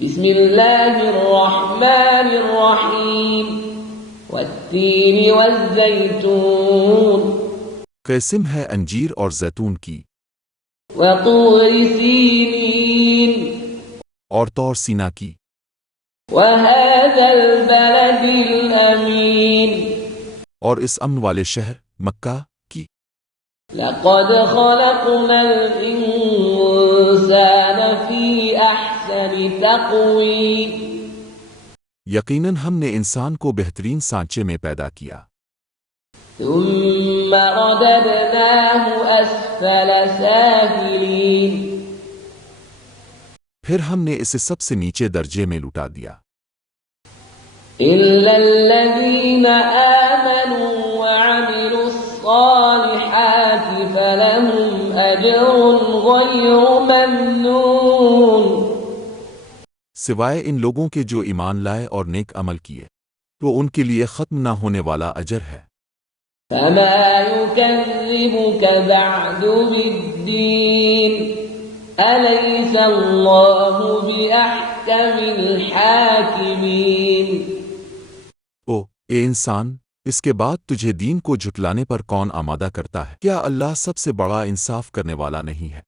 بسم اللہ الرحمن الرحیم والتین والزیتون قسم ہے انجیر اور زیتون کی، وطور سینین اور طور سینا کی، وهذا البلد الامین اور اس امن والے شہر مکہ کی۔ لقد خلقنا الانسان فی احسن تقویم یقیناً ہم نے انسان کو بہترین سانچے میں پیدا کیا، ثم رددناه اسفل سافلین پھر ہم نے اسے سب سے نیچے درجے میں لٹا دیا، إلا الذين آمنوا وعملوا الصالحات فلهم أجر غير ممنون سوائے ان لوگوں کے جو ایمان لائے اور نیک عمل کیے تو ان کے لیے ختم نہ ہونے والا اجر ہے۔ فما يكذبك بعد بالدين أليس الله بأحكم الحاكمين اے انسان، اس کے بعد تجھے دین کو جھٹلانے پر کون آمادہ کرتا ہے؟ کیا اللہ سب سے بڑا انصاف کرنے والا نہیں ہے؟